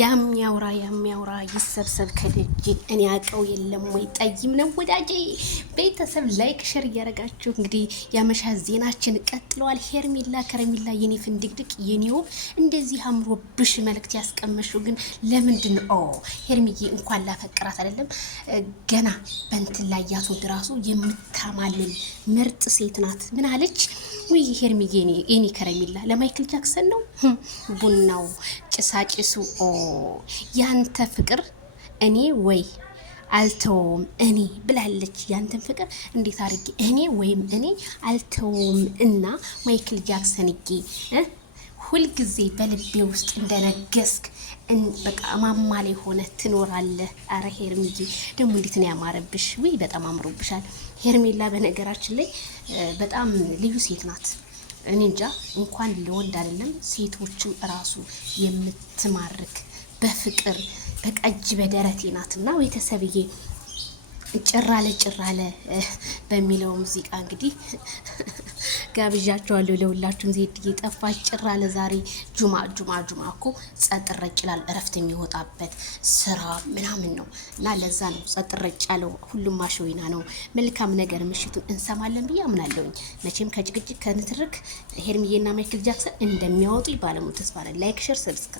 የሚያወራ ይሰብሰብ ከደጅ እኔ አውቀው የለም ወይ ጠይም ነው ወዳጄ። ቤተሰብ ላይክ ሸር እያደረጋችሁ እንግዲህ ያመሻ ዜናችን ቀጥለዋል። ሄርሜላ ከረሜላ የኔ ፍንድቅድቅ የኔው እንደዚህ አምሮብሽ መልእክት ያስቀመሽው ግን ለምንድን ነው? ሄርሚዬ እንኳን ላፈቅራት አይደለም ገና በእንትን ላይ ያስወድ ራሱ የምታማልል ምርጥ ሴት ናት። ምን አለች? ውይ ሄርሚዬ የኔ ከረሜላ ለማይክል ጃክሰን ነው ቡናው ጭሳጭሱ ያንተ ፍቅር እኔ ወይ አልተውም እኔ ብላለች። ያንተን ፍቅር እንዴት አድርጌ እኔ ወይም እኔ አልተውም እና ማይክል ጃክሰንዬ ሁልጊዜ በልቤ ውስጥ እንደነገስክ በቃ ማማ ላይ ሆነ ትኖራለህ። አረ ሄርሚዬ ደግሞ እንዴት ነው ያማረብሽ! ወይ በጣም አምሮብሻል ሄርሜላ። በነገራችን ላይ በጣም ልዩ ሴት ናት። እኔ እንጃ እንኳን ለወንድ አይደለም ሴቶችም ራሱ የምትማርክ በፍቅር በቀጅ በደረቴ ናትና ቤተሰብዬ ጭራለ በሚለው ሙዚቃ እንግዲህ ጋብዣቸዋለሁ ለሁላችሁም። ዜድዬ ጠፋች ጭራለ ዛሬ ጁማ እኮ ጸጥረጭ ይላል። እረፍት የሚወጣበት ስራ ምናምን ነው እና ለዛ ነው ጸጥረጭ ያለው። ሁሉም ማሽወይና ነው። መልካም ነገር ምሽቱን እንሰማለን ብዬ አምናለሁኝ። መቼም ከጭቅጭቅ ከንትርክ ሄርሚዬና ማይክል ጃክሰን እንደሚያወጡ ባለሙሉ ተስፋ ነን። ላይክ ሼር ሰብስክራይብ